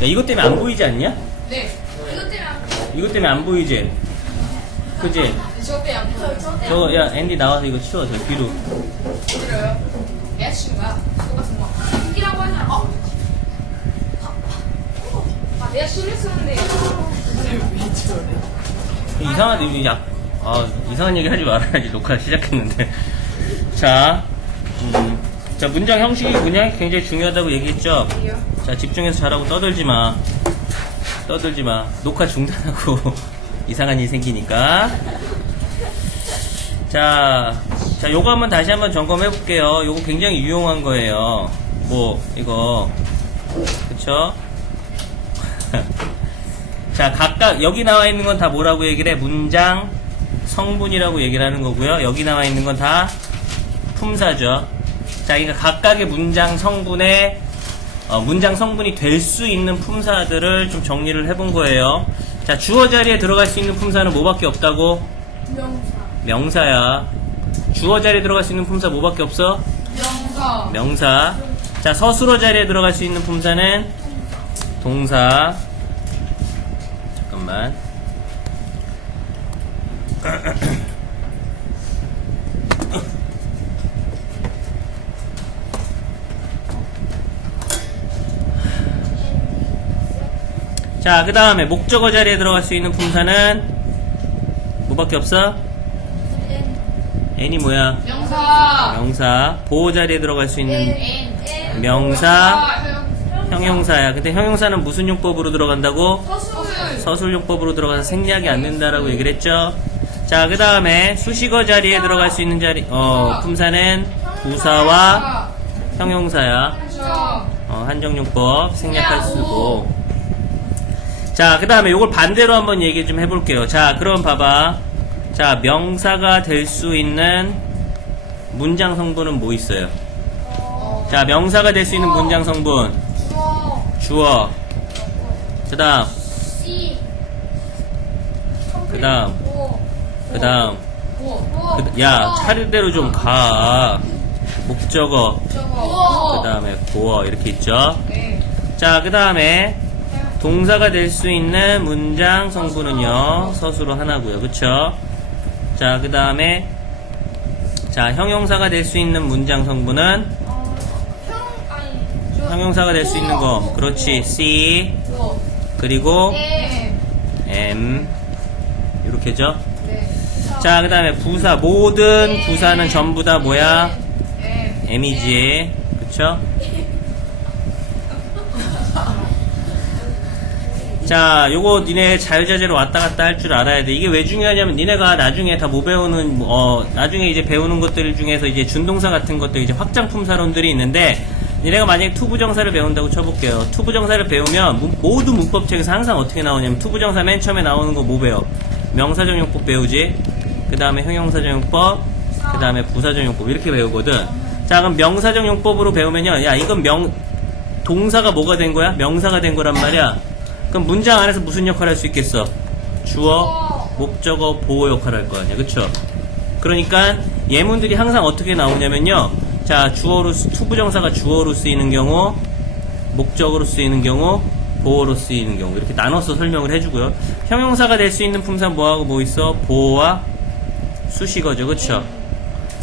야, 이것 때문에 안 보이지 않냐? 네. 이것 때문에 안 보여요. 이것 때문에 안 보이지? 그지? 저 때문에 안 보여요. 저 때문에 저거, 야, 앤디 나와서 이거 치워, 저 뒤로. 안 하잖아. 어. 아, 내가 실을 쓰는데. 이상한, 얘기, 야, 아, 이상한 얘기 하지 말아야지. 녹화 시작했는데. 자, 음, 자, 문장 형식이 문장이 굉장히 중요하다고 얘기했죠? 자, 집중해서 잘하고 떠들지 마. 떠들지 마. 녹화 중단하고 이상한 일 생기니까. 자, 자, 요거 한번 다시 한번 점검해 볼게요. 요거 굉장히 유용한 거예요. 뭐, 이거. 그쵸? 자, 각각, 여기 나와 있는 건 다 뭐라고 얘기를 해? 문장, 성분이라고 얘기를 하는 거고요. 여기 나와 있는 건 다 품사죠. 자, 그러니까 각각의 문장 성분의 어, 문장 성분이 될 수 있는 품사들을 좀 정리를 해본 거예요. 자, 주어 자리에 들어갈 수 있는 품사는 뭐밖에 없다고? 명사. 명사야. 주어 자리에 들어갈 수 있는 품사 뭐밖에 없어? 명사. 명사. 자, 서술어 자리에 들어갈 수 있는 품사는 동사. 잠깐만. 자, 그 다음에 목적어 자리에 들어갈 수 있는 품사는 뭐밖에 없어? n이 뭐야? 명사. 명사. 보호 자리에 들어갈 수 있는. 명사. 형용사야. 근데 형용사는 무슨 용법으로 들어간다고? 서술. 서술 용법으로 들어가서 생략이 안 된다라고 얘기를 했죠. 자, 그 다음에 수식어 자리에 들어갈 수 있는 자리, 어, 품사는 부사와 형용사야. 그렇죠. 어, 한정용법 생략할 수고. 자, 그 다음에 요걸 반대로 한번 얘기 좀 해볼게요. 자, 그럼 봐봐. 자, 명사가 될 수 있는 문장 성분은 뭐 있어요? 자, 명사가 될 수 있는 문장 성분. 주어. 그 다음. 그 다음, 오. 그 다음. 야, 차례대로 좀 가. 목적어. 그 다음에 고어. 이렇게 있죠. 네. 자, 그 다음에 동사가 될 수 있는 문장 성분은요, 서술어 하나고요 그쵸? 자, 그 다음에, 자, 형용사가 될 수 있는 문장 성분은. 형용사가 될 수 있는 거, 그렇지, C. 그리고 네. M, 이렇게죠? 네. 자, 그 다음에 부사, 모든 부사는 전부 다 뭐야? 네. M이지, 그쵸? 자, 요거 니네 자유자재로 왔다 갔다 할 줄 알아야 돼. 이게 왜 중요하냐면 니네가 나중에 다 뭐 배우는, 어, 나중에 이제 배우는 것들 중에서 이제 준동사 같은 것들, 이제 확장품사론들이 있는데, 니네가 만약에 투부정사를 배운다고 쳐볼게요. 투부정사를 배우면 문- 모든 문법책에서 항상 어떻게 나오냐면 투부정사 맨 처음에 나오는 거 뭐 배워? 명사정용법 배우지? 그 다음에 형용사정용법, 그 다음에 부사정용법 이렇게 배우거든. 자, 그럼 명사정용법으로 배우면요. 야, 이건 명, 동사가 뭐가 된 거야? 명사가 된 거란 말이야. 그럼 문장 안에서 무슨 역할을 할 수 있겠어? 주어, 목적어, 보호 역할을 할 거 아니야. 그쵸? 그러니까 예문들이 항상 어떻게 나오냐면요. 자, 주어로, 쓰- 투부정사가 주어로 쓰이는 경우, 목적으로 쓰이는 경우, 보호로 쓰이는 경우. 이렇게 나눠서 설명을 해주고요. 형용사가 될 수 있는 품사 뭐하고 뭐 있어? 보호와 수식어죠. 그쵸?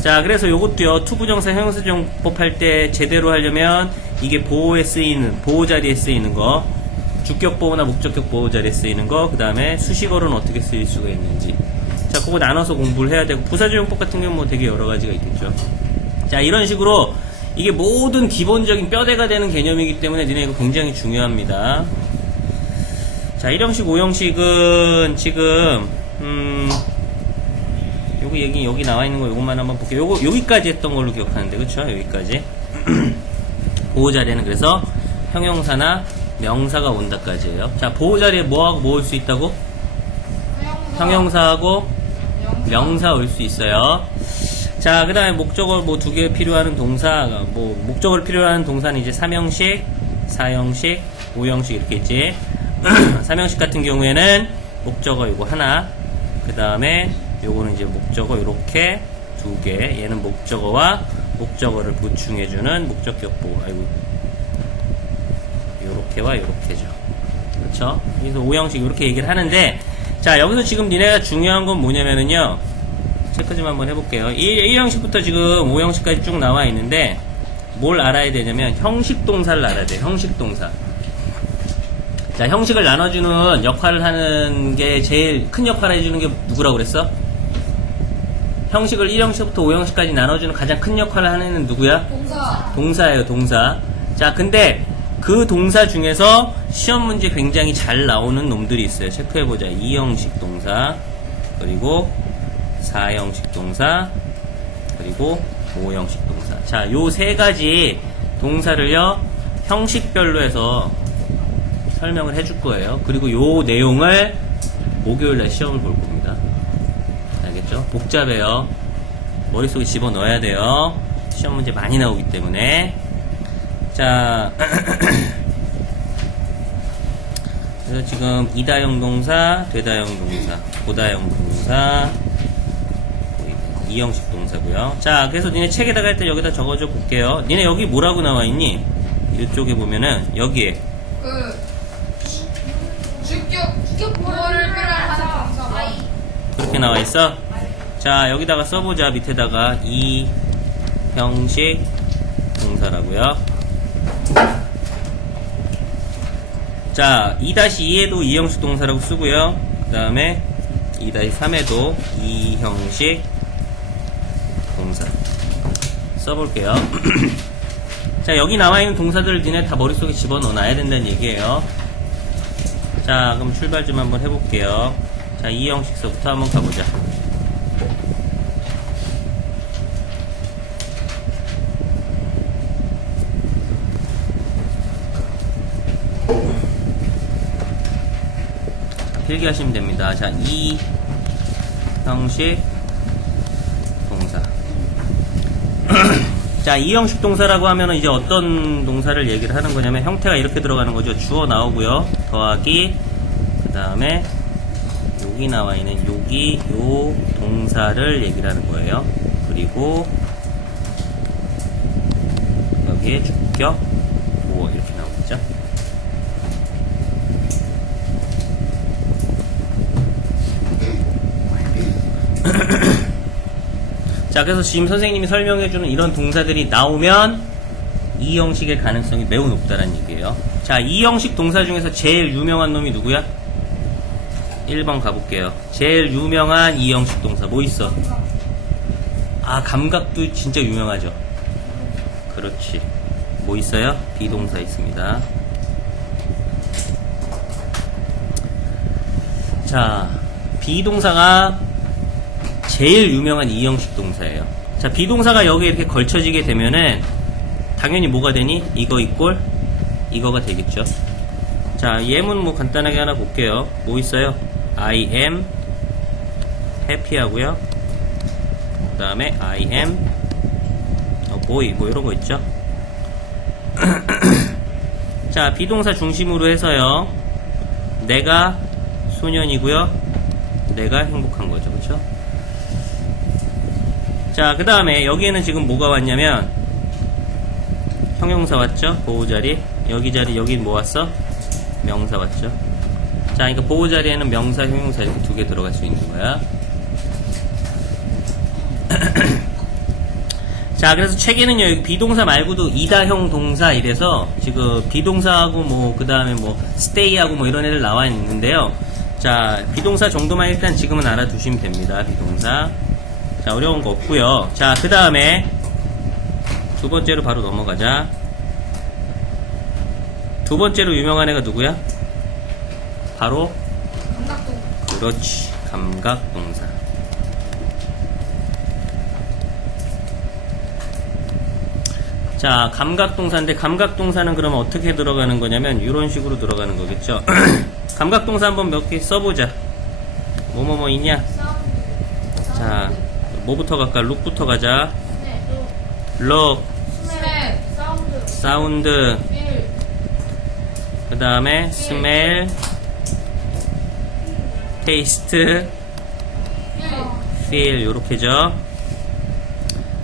자, 그래서 요것도요, 투부정사 형용사정법 할 때 제대로 하려면 이게 보호에 쓰이는, 보호 자리에 쓰이는 거, 주격 보호나 목적격 보호 자리에 쓰이는 거, 그 다음에 수식어로는 어떻게 쓰일 수가 있는지. 자, 그거 나눠서 공부를 해야 되고, 부사조용법 같은 경우는 뭐 되게 여러 가지가 있겠죠. 자, 이런 식으로 이게 모든 기본적인 뼈대가 되는 개념이기 때문에 니네 이거 굉장히 중요합니다. 자, 1형식, 5형식은 지금, 음, 요거 얘기, 여기 나와 있는 거 요것만 한번 볼게요. 요거, 여기까지 했던 걸로 기억하는데, 그쵸? 여기까지. 보호 자리에는 그래서 형용사나 명사가 온다까지예요. 자, 보호 자리에 뭐하고 뭐 올 수 있다고? 형용사하고 명사 올 수 있어요. 자, 그 다음에 목적어 뭐 두 개 필요하는 동사, 뭐, 목적어를 필요하는 동사는 이제 3형식, 4형식, 5형식 이렇게 있지. 3형식 같은 경우에는 목적어 이거 하나, 그 다음에 요거는 이제 목적어 이렇게 두 개, 얘는 목적어와 목적어를 보충해 주는 목적격 보호, 아이고. 요렇게 요렇게와 요렇게죠. 그렇죠? 그래서 오형식 이렇게 얘기를 하는데 자 여기서 지금 니네가 중요한 건 뭐냐면은요 체크 좀 한번 해볼게요 1, 형식부터 지금 5형식까지 쭉 나와 있는데 뭘 알아야 되냐면 형식 동사를 알아야 돼요 형식 동사 자 형식을 나눠주는 역할을 하는 게 제일 큰 역할을 해주는 게 누구라고 그랬어? 형식을 1형식부터 5형식까지 나눠주는 가장 큰 역할을 하는 애는 누구야? 동사. 동사예요, 동사. 자, 근데 그 동사 중에서 시험 문제 굉장히 잘 나오는 놈들이 있어요. 체크해보자. 2형식 동사, 그리고 4형식 동사, 그리고 5형식 동사. 자, 요 세 가지 동사를요, 형식별로 해서 설명을 해줄 거예요. 그리고 요 내용을 목요일날 시험을 볼 겁니다. 알겠죠? 복잡해요. 머릿속에 집어 넣어야 돼요. 시험 문제 많이 나오기 때문에. 자, 그래서 지금 이다형 동사, 되다형 동사, 고다형 동사, 이형식 동사고요. 자, 그래서 니네 책에다가 할때 여기다 적어줘 볼게요. 니네 여기 뭐라고 나와 있니? 이쪽에 보면은 여기에 그 주격 주격 보호를 하는 동사. 아이. 그렇게 나와 있어? 자, 여기다가 써보자. 밑에다가 이 형식 동사라고요. 자, 2-2에도 이 형식 동사라고 쓰고요. 그 다음에 2-3에도 이 형식 동사 써볼게요. 자, 여기 나와 있는 동사들을 니네 다 머릿속에 집어넣어놔야 된다는 얘기예요. 자, 그럼 출발 좀 한번 해볼게요. 자, 이 형식서부터 한번 가보자. 필기하시면 됩니다. 자, 이 형식 동사. 자, 이 형식 동사라고 하면은 이제 어떤 동사를 얘기를 하는 거냐면 형태가 이렇게 들어가는 거죠. 주어 나오고요. 더하기 그 다음에 여기 나와 있는 여기 요 동사를 얘기를 하는 거예요. 그리고 여기에 주격 보어 이렇게 나오겠죠. 자, 그래서 지금 선생님이 설명해주는 이런 동사들이 나오면 이 형식의 가능성이 매우 높다는 얘기예요. 자, 이 형식 동사 중에서 제일 유명한 놈이 누구야? 1번 가볼게요. 제일 유명한 이 형식 동사 뭐 있어? 아, 감각도 진짜 유명하죠. 그렇지. 뭐 있어요? 비동사 있습니다. 자, 비동사가 제일 유명한 이형식 동사예요. 자, 비동사가 여기 이렇게 걸쳐지게 되면은 당연히 뭐가 되니? 이거 이꼴 이거가 되겠죠. 자, 예문 뭐 간단하게 하나 볼게요. 뭐 있어요? I am happy 하고요. 그 다음에 I am 어, boy 뭐 이런 거 있죠. 자, 비동사 중심으로 해서요. 내가 소년이고요. 내가 행복한. 그렇죠? 자, 그 다음에 여기에는 지금 뭐가 왔냐면 형용사 왔죠? 보호 자리. 여기 자리, 여기 뭐 왔어? 명사 왔죠? 자, 그러니까 보호 자리에는 명사, 형용사 이렇게 두 개 들어갈 수 있는 거야. 자, 그래서 책에는요, 여기 비동사 말고도 이다형 동사 이래서 지금 비동사하고 뭐, 그 다음에 뭐, stay하고 뭐 이런 애들 나와 있는데요. 자, 비동사 정도만 일단 지금은 알아두시면 됩니다. 비동사. 자, 어려운 거 없고요. 자, 그 다음에 두 번째로 바로 넘어가자. 두 번째로 유명한 애가 누구야? 바로 감각동. 그렇지. 감각동사. 자, 감각동사인데 감각동사는 그러면 어떻게 들어가는 거냐면 이런 식으로 들어가는 거겠죠. 감각동사 한번 몇 개 써보자. 뭐뭐뭐 있냐? 자, 뭐부터 갈까? 룩부터 가자. 네. 룩, 스멜. 사운드. 사운드, 필. 그 다음에 스멜, 테이스트, 필. feel 요렇게죠.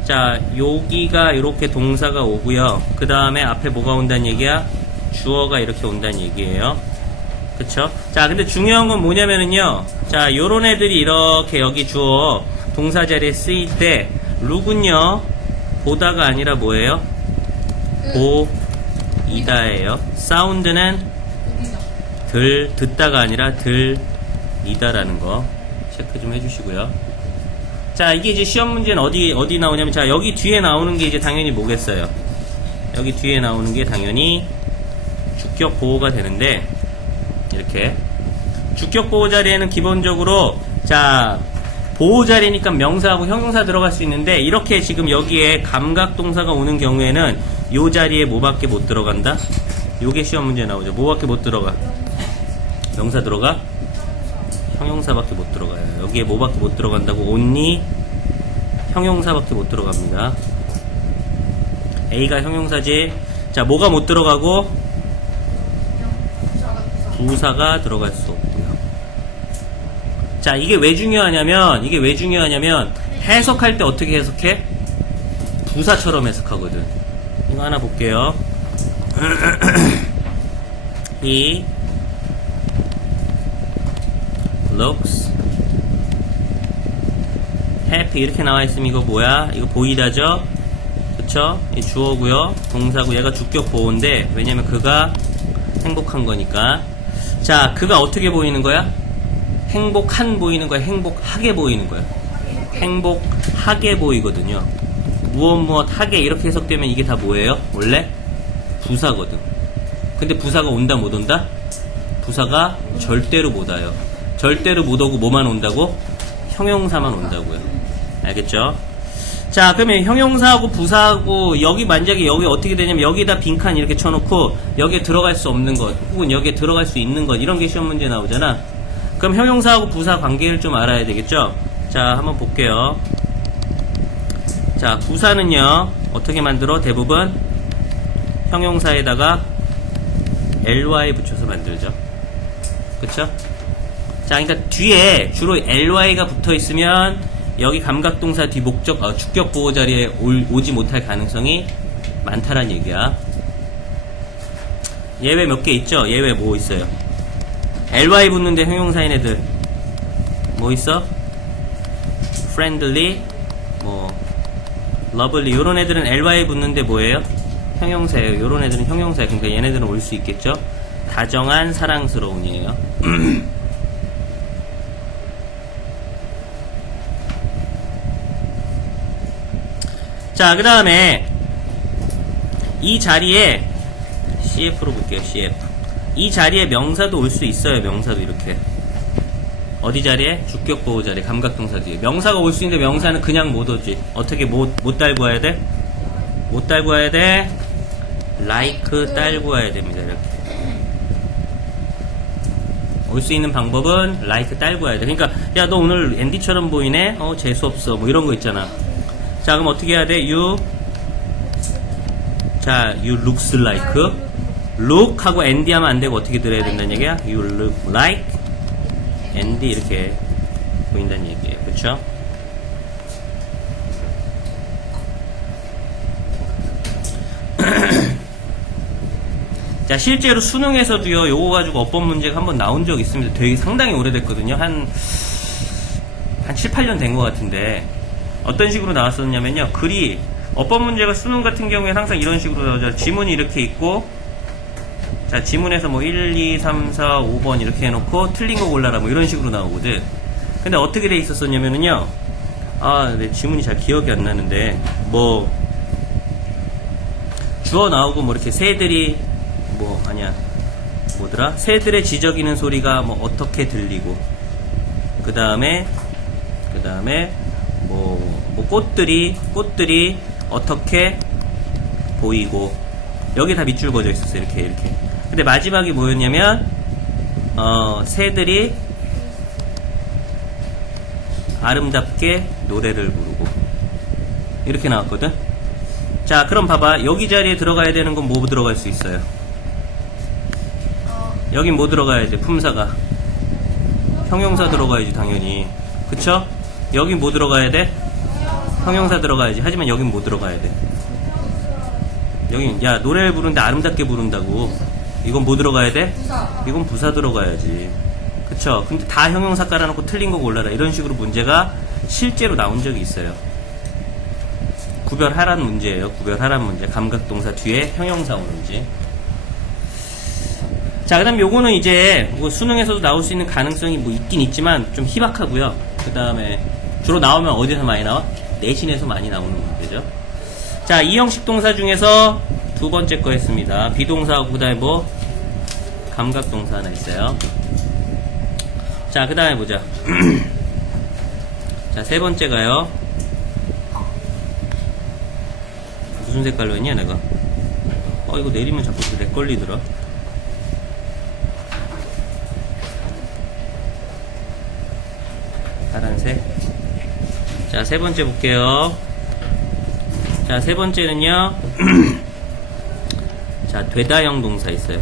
자, 여기가 요렇게 동사가 오고요. 그 다음에 앞에 뭐가 온다는 얘기야? 주어가 이렇게 온다는 얘기예요. 그쵸? 자, 근데 중요한 건 뭐냐면은요. 자, 요런 애들이 이렇게 여기 주어 동사 자리에 쓰일 때, 룩은요, 보다가 아니라 뭐예요? 보, 이다예요. 사운드는. 들, 듣다가 아니라 들, 이다라는 거 체크 좀 해주시고요. 자, 이게 이제 시험 문제는 어디, 어디 나오냐면, 자, 여기 뒤에 나오는 게 이제 당연히 뭐겠어요? 여기 뒤에 나오는 게 당연히 주격 보호가 되는데, 이렇게. 주격 보호 자리에는 기본적으로, 자, 보호 자리니까 명사하고 형용사 들어갈 수 있는데, 이렇게 지금 여기에 감각 동사가 오는 경우에는 요 자리에 뭐밖에 못 들어간다? 요게 시험 문제 나오죠. 뭐밖에 못 들어가? 명사 들어가? 형용사밖에 못 들어가요. 여기에 뭐밖에 못 들어간다고? only 형용사밖에 못 들어갑니다. A가 형용사지. 자, 뭐가 못 들어가고 부사가 부사. 부사가 들어갈 수 없고요. 자, 이게 왜 중요하냐면 이게 왜 중요하냐면 해석할 때 어떻게 해석해? 부사처럼 해석하거든. 이거 하나 볼게요. He looks happy 이렇게 나와 있으면 이거 뭐야? 이거 보이다죠? 그쵸? 이 주어고요. 동사고 얘가 주격 보호인데 왜냐면 그가 행복한 거니까. 자, 그가 어떻게 보이는 거야? 행복한 보이는 거야? 행복하게 보이는 거야? 행복하게 보이거든요. 무엇 무엇 하게 이렇게 해석되면 이게 다 뭐예요? 원래 부사거든. 근데 부사가 온다 못 온다? 부사가 절대로 못 와요. 절대로 못 오고 뭐만 온다고? 형용사만 온다고요. 알겠죠? 자, 그러면 형용사하고 부사하고 여기 만약에 여기 어떻게 되냐면 여기다 빈칸 이렇게 쳐놓고 여기에 들어갈 수 없는 것 혹은 여기에 들어갈 수 있는 것 이런 게 시험 문제 나오잖아. 그럼 형용사하고 부사 관계를 좀 알아야 되겠죠? 자, 한번 볼게요. 자, 부사는요 어떻게 만들어? 대부분 형용사에다가 ly 붙여서 만들죠. 그쵸? 자, 그러니까 뒤에 주로 ly가 붙어 있으면 여기 감각동사 뒤 목적 어, 주격 보호 자리에 올- 오지 못할 가능성이 많다란 얘기야. 예외 몇 개 있죠? 예외 뭐 있어요? Ly 붙는데 형용사인 애들 뭐 있어? friendly, 뭐 lovely 이런 애들은 ly 붙는데 뭐예요? 형용사예요. 이런 애들은 형용사예요. 그러니까 얘네들은 올 수 있겠죠? 다정한 사랑스러운이에요. 자, 그 다음에 이 자리에 CF로 볼게요. CF. 이 자리에 명사도 올 수 있어요. 명사도 이렇게. 어디 자리에? 주격 보호 자리, 감각동사 뒤에. 명사가 올 수 있는데 명사는 그냥 못 오지. 어떻게 못, 못 달고 와야 돼? 못 달고 와야 돼? like 달고 와야 됩니다. 이렇게. 올 수 있는 방법은 like 딸고 와야 돼. 그러니까 야 너 오늘 앤디처럼 보이네. 어 재수 없어. 뭐 이런 거 있잖아. 자 그럼 어떻게 해야 돼? You 자 you looks like look 하고 앤디 하면 안 되고 어떻게 들어야 된다는 얘기야? You look like 앤디 이렇게 보인다는 얘기예요. 그렇죠? 자, 실제로 수능에서도요, 요거 가지고 어법 문제가 한번 나온 적 있습니다. 되게 상당히 오래됐거든요. 한, 한 7, 8년 된 것 같은데, 어떤 식으로 나왔었냐면요, 글이, 어법 문제가 수능 같은 경우에 항상 이런 식으로 나오죠. 지문이 이렇게 있고, 자, 지문에서 뭐 1, 2, 3, 4, 5번 이렇게 해놓고, 틀린 거 골라라, 뭐 이런 식으로 나오거든. 근데 어떻게 돼 있었었냐면요, 아, 네, 지문이 잘 기억이 안 나는데, 뭐, 주어 나오고 뭐 이렇게 새들이 뭐 아니야. 뭐더라? 새들의 지저귀는 소리가 뭐 어떻게 들리고 그 다음에 그 다음에 뭐, 뭐 꽃들이 꽃들이 어떻게 보이고 여기 다 밑줄 그어져 있었어 요. 이렇게 이렇게 근데 마지막이 뭐였냐면 어 새들이 아름답게 노래를 부르고 이렇게 나왔거든 자, 그럼 봐봐. 여기 자리에 들어가야 되는 건 뭐 들어갈 수 있어요? 어, 여긴 뭐 들어가야 돼? 품사가. 형용사 들어가야지, 당연히. 그쵸? 여긴 뭐 들어가야 돼? 형용사 들어가야지. 하지만 여긴 뭐 들어가야 돼? 여긴, 야, 노래를 부르는데 아름답게 부른다고. 이건 뭐 들어가야 돼? 부사. 이건 부사 들어가야지. 그쵸? 근데 다 형용사 깔아놓고 틀린 거 골라라. 이런 식으로 문제가 실제로 나온 적이 있어요. 구별하란 문제예요. 구별하란 문제. 감각동사 뒤에 형용사 오는지. 자, 그 다음 요거는 이제 뭐 수능에서도 나올 수 있는 가능성이 뭐 있긴 있지만 좀 희박하고요. 그 다음에 주로 나오면 어디서 많이 나와? 내신에서 많이 나오는 문제죠. 자, 이 형식 동사 중에서 두 번째 거 했습니다. 비동사하고 그 다음에 뭐? 감각동사 하나 있어요. 자, 그 다음에 보자. 자, 세 번째가요. 무슨 색깔로 했냐, 내가? 어, 이거 내리면 자꾸 렉 걸리더라. 파란색. 자, 세 번째 볼게요. 자, 세 번째는요. 자, 되다형 동사 있어요.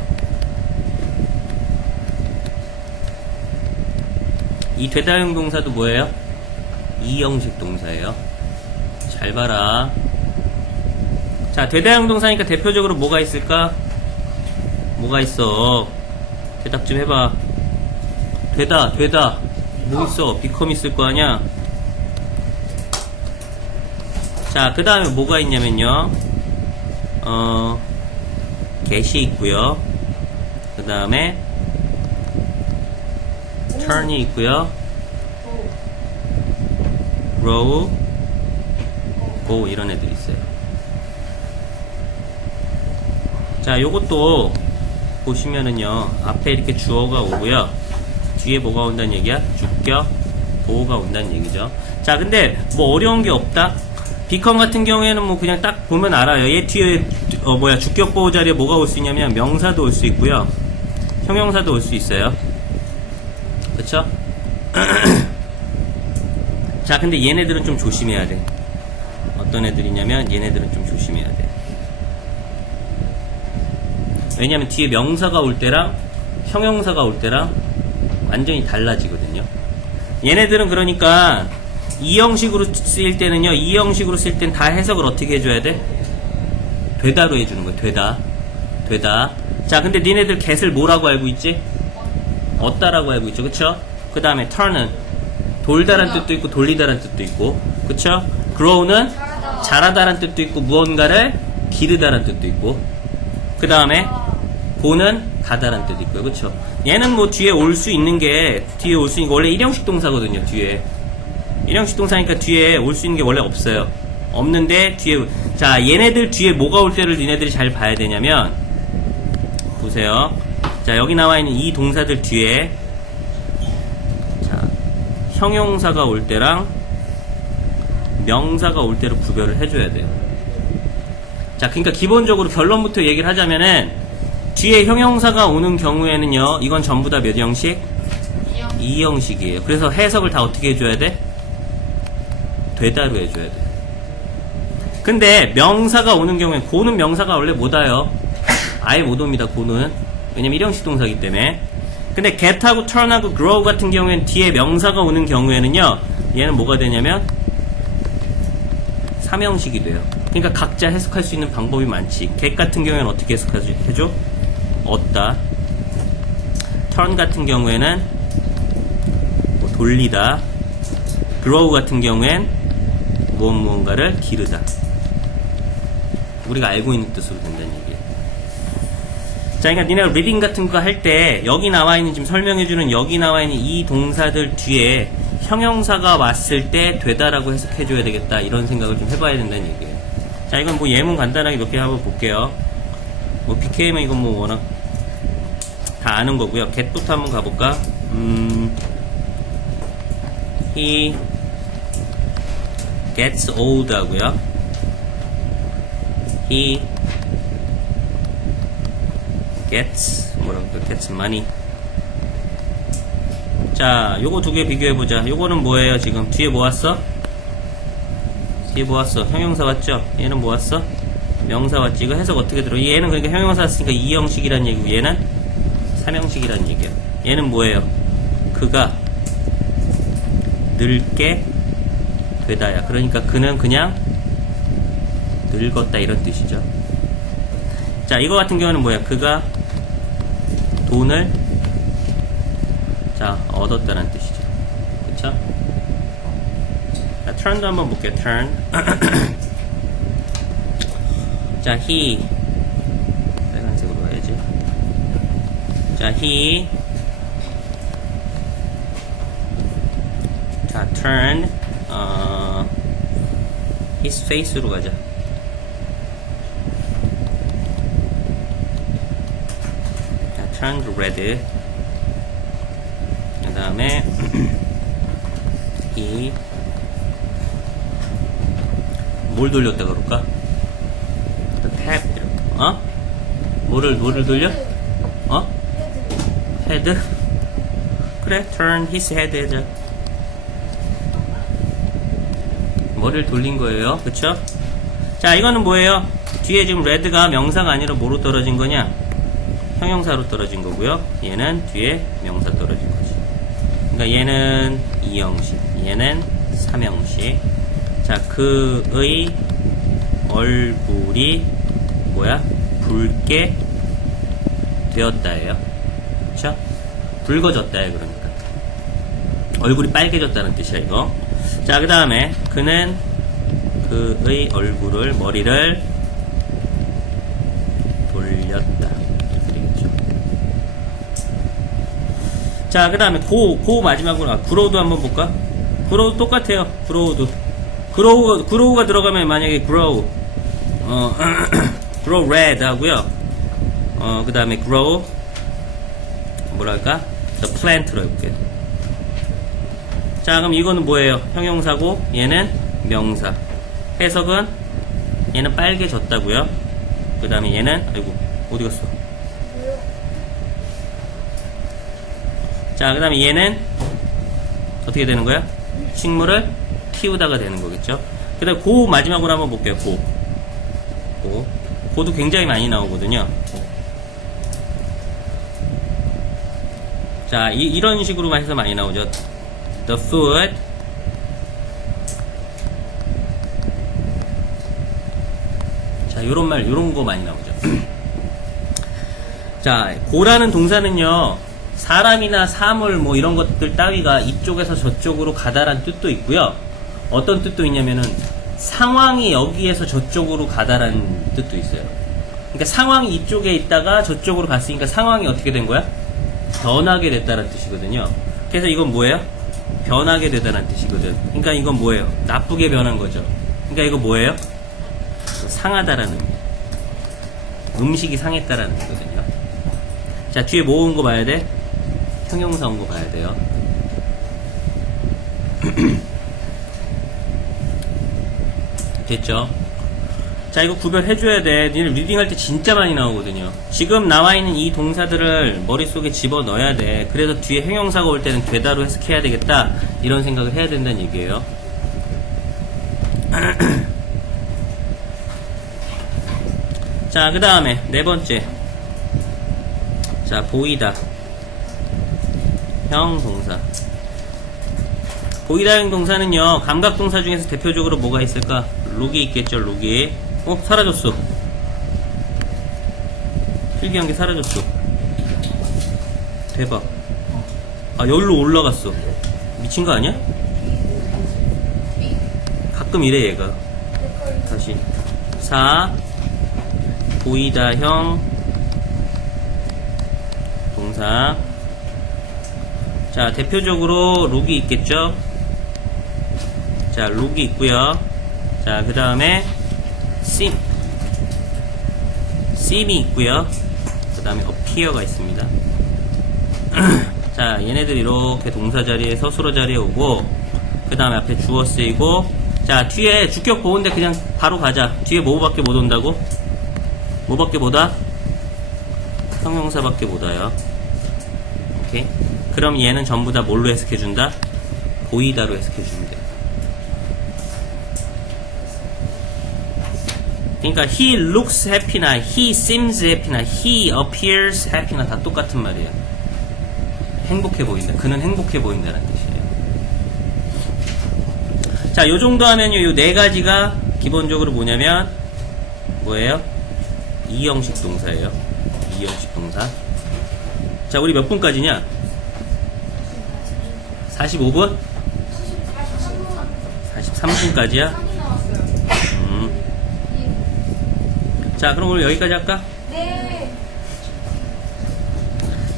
이 되다형 동사도 뭐예요? 이 형식 동사예요. 잘 봐라. 자, 되다형 동사니까 대표적으로 뭐가 있을까? 뭐가 있어? 대답 좀 해봐. 되다, 되다. 뭐 있어? 비컴 있을 거 아니야? 자, 그 다음에 뭐가 있냐면요. 어, get이 있고요. 그 다음에 turn이 있고요. row, go 이런 애들이 있어요. 자, 요것도 보시면은요. 앞에 이렇게 주어가 오고요. 뒤에 뭐가 온다는 얘기야? 주격, 보호가 온다는 얘기죠. 자, 근데 뭐 어려운 게 없다. 비컴 같은 경우에는 뭐 그냥 딱 보면 알아요. 얘 뒤에 어 뭐야 주격 보호 자리에 뭐가 올 수 있냐면 명사도 올 수 있고요. 형용사도 올 수 있어요. 그쵸? 자, 근데 얘네들은 좀 조심해야 돼. 어떤 애들이냐면 얘네들은 좀 조심해야 돼. 왜냐면 뒤에 명사가 올 때랑 형용사가 올 때랑 완전히 달라지거든요. 얘네들은 그러니까 이 형식으로 쓰일 때는요, 이 형식으로 쓸 땐 다 해석을 어떻게 해줘야 돼? 되다로 해주는 거야, 되다. 되다. 자, 근데 니네들 get을 뭐라고 알고 있지? 얻다라고 알고 있죠, 그쵸? 그 다음에 turn은 돌다란 뜻도 있고 돌리다란 뜻도 있고, 그쵸? grow는 자라다란 뜻도 있고 무언가를 기르다란 뜻도 있고, 그 다음에 고는 가다란 뜻도 있고요, 그쵸? 얘는 뭐 뒤에 올 수 있는 게 뒤에 올 수 있는 게 원래 일형식 동사거든요, 뒤에. 일형식 동사니까 뒤에 올 수 있는 게 원래 없어요. 없는데 뒤에 자 얘네들 뒤에 뭐가 올 때를 니네들이 잘 봐야 되냐면 보세요. 자 여기 나와 있는 이 동사들 뒤에 자 형용사가 올 때랑 명사가 올 때를 구별을 해줘야 돼요. 자 그러니까 기본적으로 결론부터 얘기를 하자면은 뒤에 형용사가 오는 경우에는요 이건 전부 다 몇 형식? 이형. 이 형식이에요. 그래서 해석을 다 어떻게 해줘야 돼? 되다로 해줘야 돼. 근데 명사가 오는 경우엔 고는 명사가 원래 못 와요. 아예 못 옵니다. 고는 왜냐면 일형식 동사기 때문에. 근데 get하고 turn하고 grow 같은 경우엔 뒤에 명사가 오는 경우에는요. 얘는 뭐가 되냐면 삼형식이 돼요. 그러니까 각자 해석할 수 있는 방법이 많지. get 같은 경우에는 어떻게 해석하지? 해줘? 얻다. turn 같은 경우에는 뭐 돌리다. grow 같은 경우엔 무엇 무언가를 기르다. 우리가 알고 있는 뜻으로 된다는 얘기예요. 자, 그러니까 니네가 리딩 같은 거 할 때 여기 나와 있는 지금 설명해주는 여기 나와 있는 이 동사들 뒤에 형용사가 왔을 때 되다라고 해석해줘야 되겠다 이런 생각을 좀 해봐야 된다는 얘기예요. 자, 이건 뭐 예문 간단하게 몇 개 한번 볼게요. 뭐 BKM은 이건 뭐 워낙 다 아는 거고요. get부터 한번 가볼까? 음, he gets old 하고요. He gets 뭐라고 또 gets money. 자, 요거 두 개 비교해 보자. 요거는 뭐예요, 지금? 뒤에 뭐 왔어? 뒤에 뭐 왔어? 형용사 왔죠? 얘는 뭐 왔어? 명사 왔지. 이거 해석 어떻게 들어? 얘는 그러니까 형용사 왔으니까 이 형식이란 얘기고 얘는 삼형식이란 얘기야. 얘는 뭐예요? 그가 늙게 되다야. 그러니까 그는 그냥 늙었다 이런 뜻이죠. 자, 이거 같은 경우는 뭐야? 그가 돈을 자 얻었다는 뜻이죠. 그쵸? 자, turn도 한번 볼게요. turn. 자, he 빨간색으로 가야지. 자, he 자, turn 어, his face로 가자. Turned red. 그 다음에 he 뭘 돌렸다 그럴까? The tap 어? 뭐를 뭐를 돌려? 어? head? 그래, turn his head 해자. 머리를 돌린 거예요. 그쵸? 자, 이거는 뭐예요? 뒤에 지금 레드가 명사가 아니라 뭐로 떨어진 거냐? 형용사로 떨어진 거고요. 얘는 뒤에 명사 떨어진 거지. 그러니까 얘는 이형식, 얘는 삼형식. 자, 그의 얼굴이 뭐야? 붉게 되었다예요. 그쵸? 붉어졌다예요, 그러니까. 얼굴이 빨개졌다는 뜻이야, 이거. 자, 그 다음에 그는 그의 얼굴을, 머리를 돌렸다. 되겠죠. 자, 그 다음에 고, 고 마지막으로, 아, 구로우도 한번 볼까? 구로우 똑같아요, 구로우도. 구로우, 구로우가 들어가면 만약에 grow, 어, grow red 하고요. 어, 그 다음에 grow, 뭐랄까? the plant로 해볼게요. 자, 그럼 이거는 뭐예요? 형용사고, 얘는 명사. 해석은, 얘는 빨개졌다고요. 그 다음에 얘는, 아이고, 어디 갔어? 자, 그 다음에 얘는, 어떻게 되는 거야? 식물을 키우다가 되는 거겠죠? 그 다음에 고 마지막으로 한번 볼게요, 고. 고. 고도 굉장히 많이 나오거든요. 자, 이, 이런 식으로 해서 많이 나오죠. The food 자, 요런 말, 요런 거 많이 나오죠. 자, 고라는 동사는요, 사람이나 사물 뭐 이런 것들 따위가 이쪽에서 저쪽으로 가다란 뜻도 있고요. 어떤 뜻도 있냐면은 상황이 여기에서 저쪽으로 가다라는 뜻도 있어요. 그러니까 상황이 이쪽에 있다가 저쪽으로 갔으니까 상황이 어떻게 된 거야? 변하게 됐다는 뜻이거든요. 그래서 이건 뭐예요? 변하게 되다는 뜻이거든. 그러니까 이건 뭐예요? 나쁘게 변한 거죠. 그러니까 이거 뭐예요? 상하다라는 의미. 음식이 상했다라는 뜻이거든요. 자, 뒤에 뭐온거 봐야 돼? 형용사 온 거 봐야 돼요. 됐죠? 자, 이거 구별해줘야 돼. 니네 리딩할 때 진짜 많이 나오거든요. 지금 나와 있는 이 동사들을 머릿속에 집어 넣어야 돼. 그래서 뒤에 형용사가 올 때는 되다로 해석해야 되겠다. 이런 생각을 해야 된다는 얘기예요. 자, 그 다음에 네 번째. 자, 보이다. 형 동사. 보이다형 동사는요, 감각 동사 중에서 대표적으로 뭐가 있을까? 룩이 있겠죠, 룩이. 어, 사라졌어. 필기한 게 사라졌어. 대박. 아, 여기로 올라갔어. 미친 거 아니야? 가끔 이래, 얘가. 다시. 4. 보이다형 동사. 자, 대표적으로 룩이 있겠죠? 자, 룩이 있고요. 자, 그 다음에 심. 심이 있고요. 그 다음에 appear가 있습니다. 자, 얘네들 이렇게 동사 자리에 서술어 자리에 오고 그 다음에 앞에 주어 쓰이고 자, 뒤에 주격 보는데 그냥 바로 가자. 뒤에 뭐밖에 못 온다고? 뭐밖에 못 와? 형용사밖에 못 와요. 그럼 얘는 전부 다 뭘로 해석해준다? 보이다로 해석해주면 돼. 그러니까 he looks happy나 he seems happy나 he appears happy나 다 똑같은 말이에요. 행복해 보인다. 그는 행복해 보인다는 뜻이에요. 자, 요 정도 하면요, 요 네 가지가 기본적으로 뭐냐면 뭐예요? 이형식 동사예요. 이형식 동사. 자, 우리 몇 분까지냐? 45분? 43분까지야? 음. 자, 그럼 오늘 여기까지 할까? 네.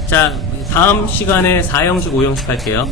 자, 다음 시간에 4형식, 5형식 할게요.